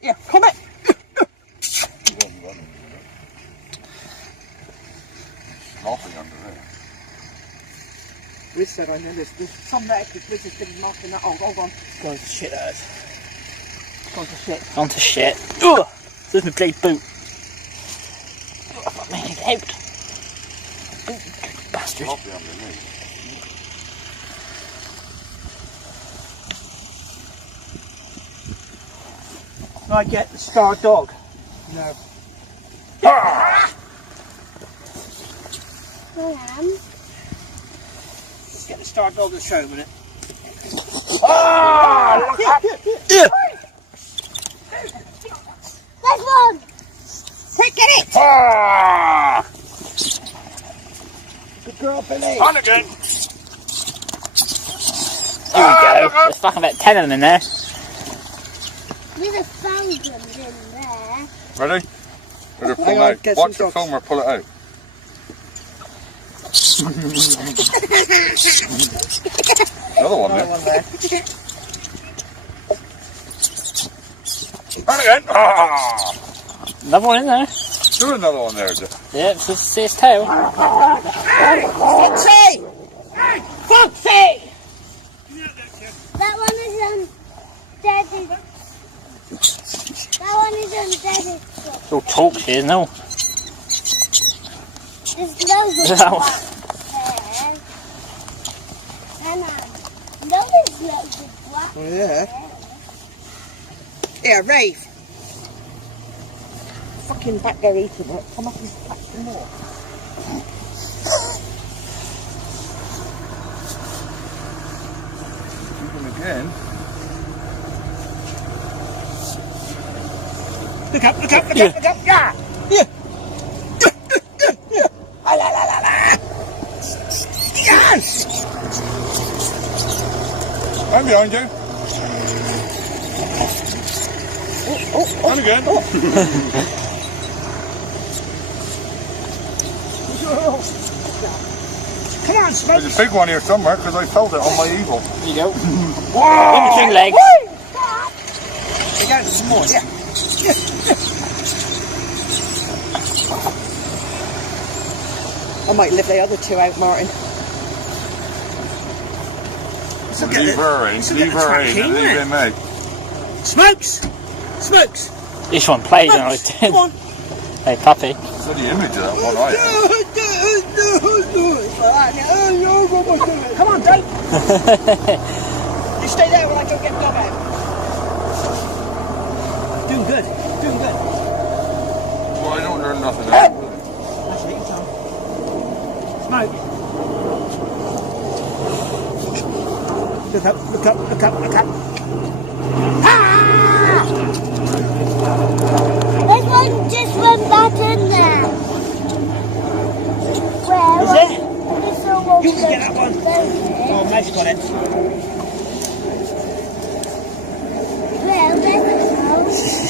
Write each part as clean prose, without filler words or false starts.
Yeah, come back. Nothing under there. This said I know there's some there because Liz has been marking that. Oh, hold on. Going to shit hurt. Gone to shit. On to shit. Ugh! There's my bloody boot. Oh, fuck me, get out. Bastard. Nothing underneath. Can I get the star dog? No. I am. Let's get the star dog and show him a minute. Ah! Yeah. There's one. Quick, get it! Ah! Good girl, Billy. On again! Here we go. There's fucking about 10 of them in there. With 1,000 in there. Ready? Ready to pull Hang it on, out. get Watch some the dogs. film or pull it out. Another one Another there. one there. On again! Ah! Another one in there. Do another one there, Jeff. Yeah, it's his tail. Foxy! Foxy! That one is on Daddy. That one is on Daddy's foot. It's all talk shit, no. There's loads of That one. black hairs. And there's loads of black Oh, yeah. hairs. Yeah, Rafe. Fucking back there eating it. Come up and pack some more. Do them again. Look up, look up, look up, look up. Yeah! Yeah! Ah, la, la, la, la. Yes! I'm behind you. On again. Come on, Smoke. There's a big one here somewhere because I felt it on my eagle. There you go. In between legs. There you go, some more, yeah. I might lift the other two out, Martin. Let's look at Leave the- her in, let's look at leave the her track in, here, and leave innit? him out. Smokes! Smokes! This one plays when I was Come 10. on! Hey, puppy. So the image of that one I had. Come on, Dave! You stay there while I go get the dog out. Doing good, doing good. Well, I don't learn nothing else. That's it, Tom. Smoke. Look up, look up, look up, look up. Ah! There's one just went back in there. Where? Is it? This one You can get that one. Where? Oh, Mag's got it.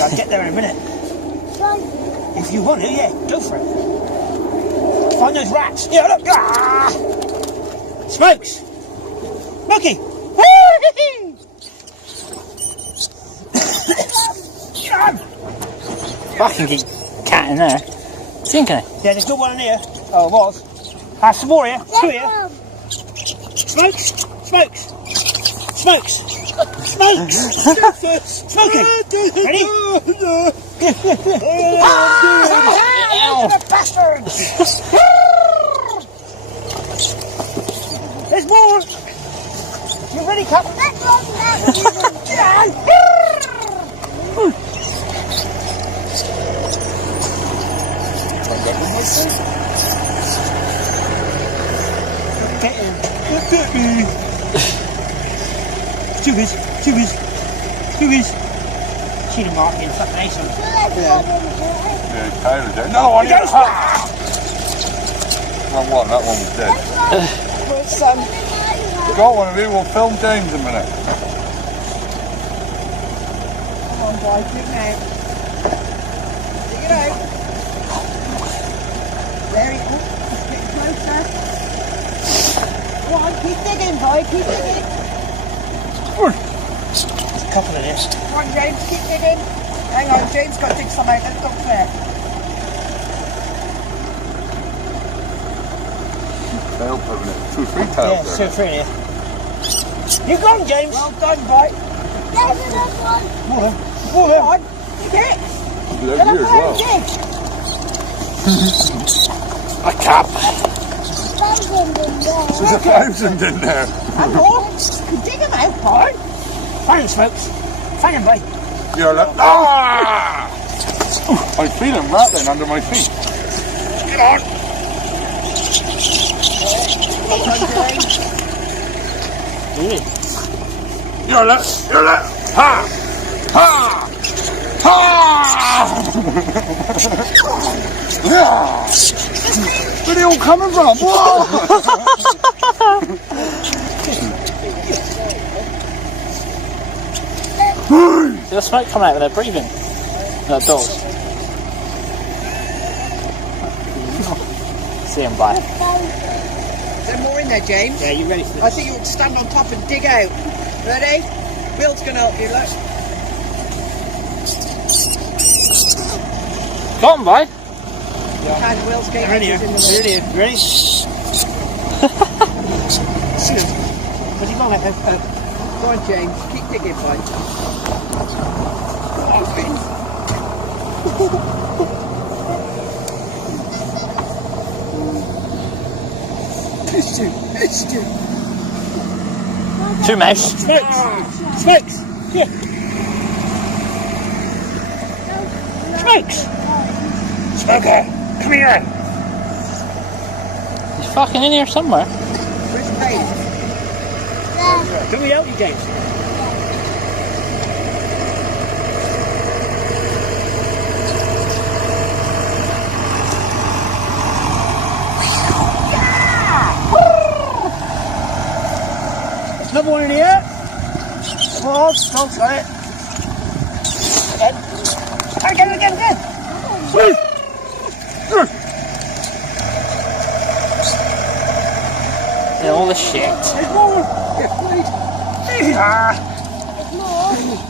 I'll get there in a minute. If you want to, yeah, go for it. Find those rats. Yeah, look. Ah! Smokes. Smokey. Fucking get cat in there. Sinking it. Yeah, there's still one in here. Oh, it was. Some more here. Two here. Smokes. Smokes. Smokes. Smokes. Smoking. Ready? Ow. Bastard. There's more. You ready, Cup? Get him. Get me. Stupid. Stupid. Stupid. Cheating Martin. Fucking ace on. Yeah, Tyler's there. Another one here. Wrong one, that one was dead. Son. We got one of you, we'll film James in a minute. Come on, boy. Dig it out. Dig it out. There he is. Get closer. Go on, keep digging, boy. Keep digging. There's a couple of this. Come on, James. Keep digging. Hang on, James got to dig some out. Let's go there. Tail pulling it. 2 or 3 Yeah, tails 2 or 3 here. You gone, James? Well done, boy. There's another one. More then. Come on, dig it. There. Get Over up here as there well. and dig. A cap. Thousand in there. There's 1,000 in there. And more. You dig them out, boy. Find him, smokes. Find him, boy. You're like, ah! I feel him rattling under my feet. Get on! Well done, James. Really? You're like, ha! Ha! Ha! Yeah! Where are they all coming from? Whoa! See the smoke coming out when they're breathing? That dog. See him by. Is there more in there, James? Yeah, you ready for I this? think you ought to stand on top and dig out. Ready? Will's going to help you, look. Come on, boy. And Will's getting They're in here. in the They're in here. Ready? Where's he going? Go on, James. Keep digging, boy. It's two. 2 mouse. Smokes! Smokes! Here! Smokes! Smoker! Come here! He's fucking in here somewhere. Where's Paige? Can we help you, James? There's another one in here. Come on, don't try it. Again. Yeah, all the shit. There's more.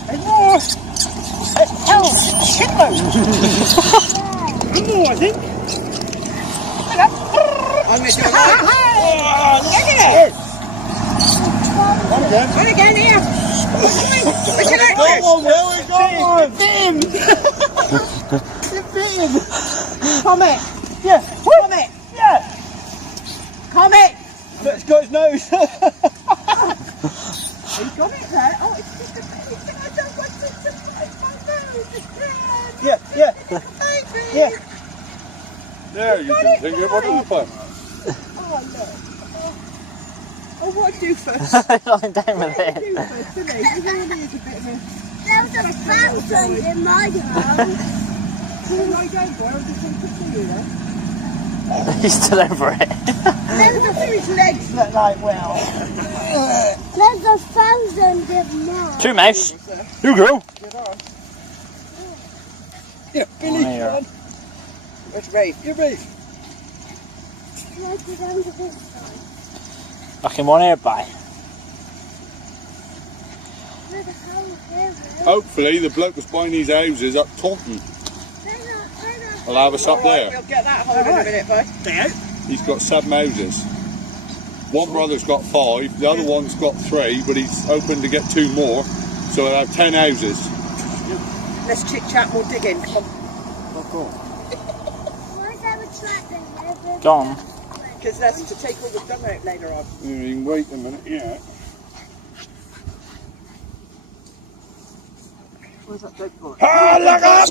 There's more. Oh, shitload. One more, I think. I'm going to do it right. Oh, look at it. One again. One again here. Look at it. Come it. Yeah. Come it. Yeah. Come it. Let's go his nose. You got it there. Oh, it's just a baby. I don't want to surprise my nose. Yeah. There, you can think it would happen. Oh, look. Oh, what do I do first? Lying down with What it. do I do first, isn't it? It really is a bit of a... There's a thousand in my house. Lie down, boy. I'm just going to see you there. He's still over it. Look at his legs look like, well. There's a thousand in mine. 2 mouse. You go. Get on. Yeah, Billy, Oh, yeah. come on. Where's Rafe? Get Rafe. Let's go down to this side. Fucking one here, bye. Where the hell is it? Hopefully the bloke that's buying these houses up Taunton will have us up Alright, there. we'll get that hold in a minute, bud. There. He's got 7 houses. One brother's got 5, the other one's got 3, but he's hoping to get 2 more, so he'll have 10 houses. Let's chit chat more digging. Come on. Where's our tractor? Go on. Because that's to take all the dung out later on. You can wait a minute, yeah. Where's that big boy? Ah, look up!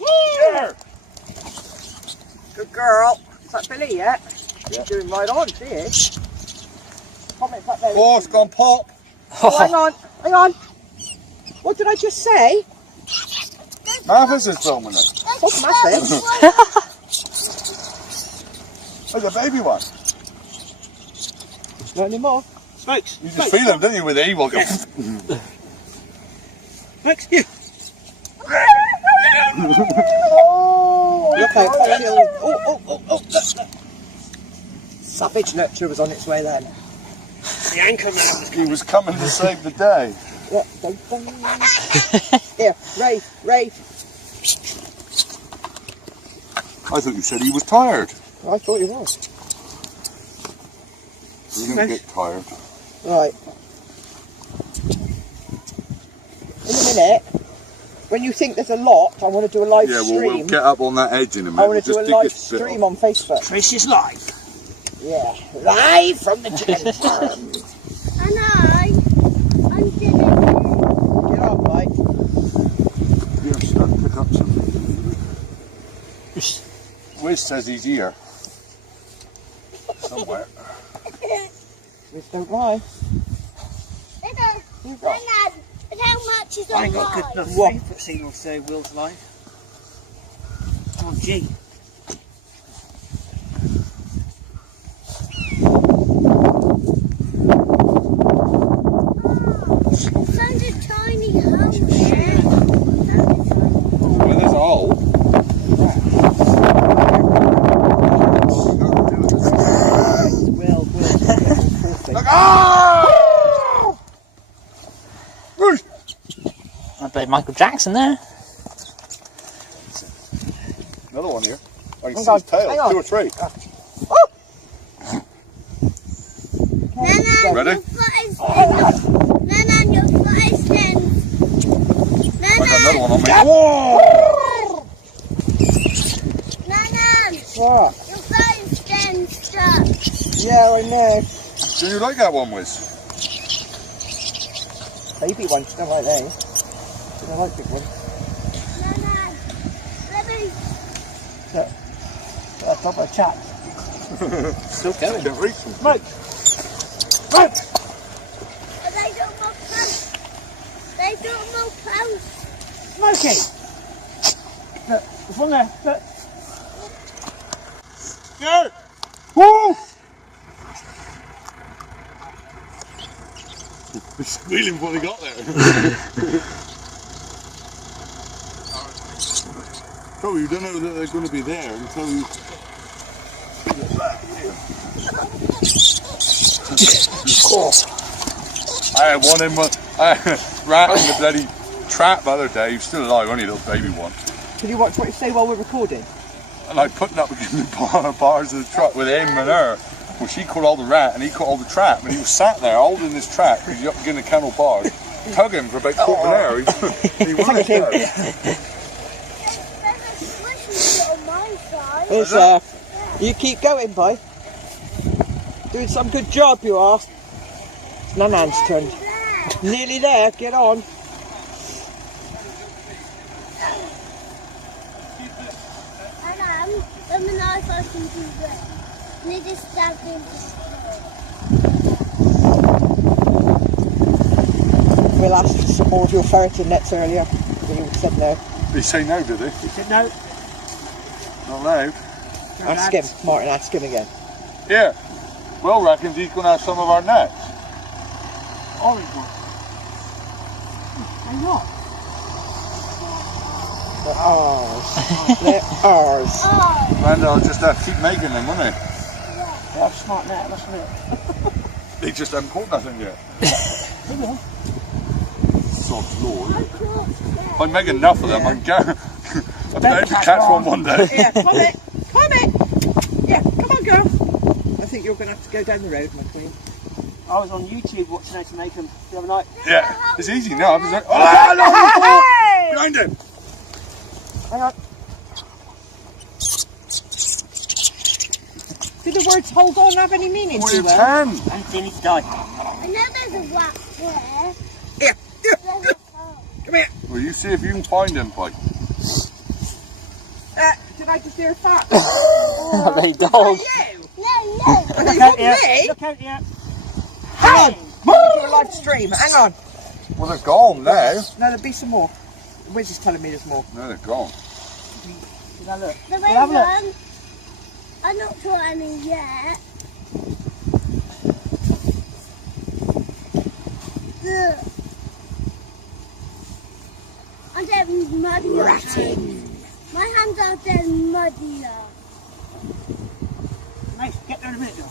Yeah. Good girl. Is that Billy yet? Yeah. Doing right on, she is. Comments up there. Oh, it's gone pop. Oh, hang on. What did I just say? Martha's is filming it. What's massive? There's a baby one. Not anymore. Smokes. You just feel him, don't you, with the evil? Smokes, you. Look out, oh. Savage nurture was on its way then. The anchor man. He was coming to save the day. Yeah, dun, dun. Here, Ray. I thought you said he was tired. I thought he was. He didn't get tired. Right. In a minute, when you think there's a lot, I want to do a live Yeah, well, stream. we'll get up on that edge in a minute. I want to We'll do a just live dig this bit stream off. on Facebook. Trish is live. Yeah, live from the chicken farm. And I'm doing it. Get on, Mike. Yeah, I'm starting to pick up something. Wiz says he's here. Somewhere. Just don't lie. You got. But how much is I on ain't got good mine? enough What? Facebook signal to say Will's live. Oh, gee. Such a tiny house there. Well, there's a hole. Will. Look, ah! I bet Michael Jackson there. Another one here. I can Hang see on, his tail. hang on. 2 or 3. Nana, Ready? your foot is Nana, your foot is thin. I got another Nana, one on me. Nana, What? your foot is thin stuck. Yeah, I know. Do you like that one, Wiz? Baby ones don't like those. I don't like big ones. Nana, let me. That's up a chat. Still going. Don't reach them. Smoke! They do more posts. They do more posts. Smokey! Look, there's one there. Look. Yeah! Woo! They're squealing before they got there. Probably you don't know that they're going to be there until you. I had one in my rat in the bloody trap the other day. He was still alive, only a little baby one. Can you watch what you say while we're recording? And I putting up against the bars of the truck with him and her. Well, she caught all the rat and he caught all the trap, and he was sat there holding this trap because he's up against the kennel bars, tugging for about quarter of an hour. He wouldn't go. There's a squishy on my side. Is you keep going, boy. Doing some good job, you are. It's Nanan's turn. There. Nearly there, get on. And let me know if I can do that. Need to stab him. We'll ask for some more of your ferreting nets earlier. But you said no. Did he say no, did he? He said no. Not allowed. Ask him, Martin, ask him again. Yeah. Will reckons he's going to have some of our nets. Orange one. Why not? They're ours. They're ours. Oh, And I'll just have to keep making them, won't they? They have smart net, that's it. They just haven't caught nothing yet. They will. Sod's Lord. I caught that. If I make enough of them, I can go. I'm going to catch one day. Yeah, come it. Yeah, come on, girl. I think you're going to have to go down the road, my queen. I was on YouTube watching how to make them the other night. Yeah, it's easy now. I'm just like, oh, behind him. Hang on. Do the words hold on have any meaning Well, to you them? can. And then he died. I know there's a rat there. Here, There's a come here. Well, you see if you can find him, Pike. Did I just hear a fart? Are they dogs? No, no. It Look out wasn't here. me. Look out here. Hang on. We'll do a live stream. Hang on. Well, they're gone now. No, there'll be some more. Wiz is telling me there's more. No, they're gone. Did I look? The Did I have a look? one. I'm not caught any yet. Ugh. I'm dead muddier. My hands are dead muddier. Nice, get there in a minute, though.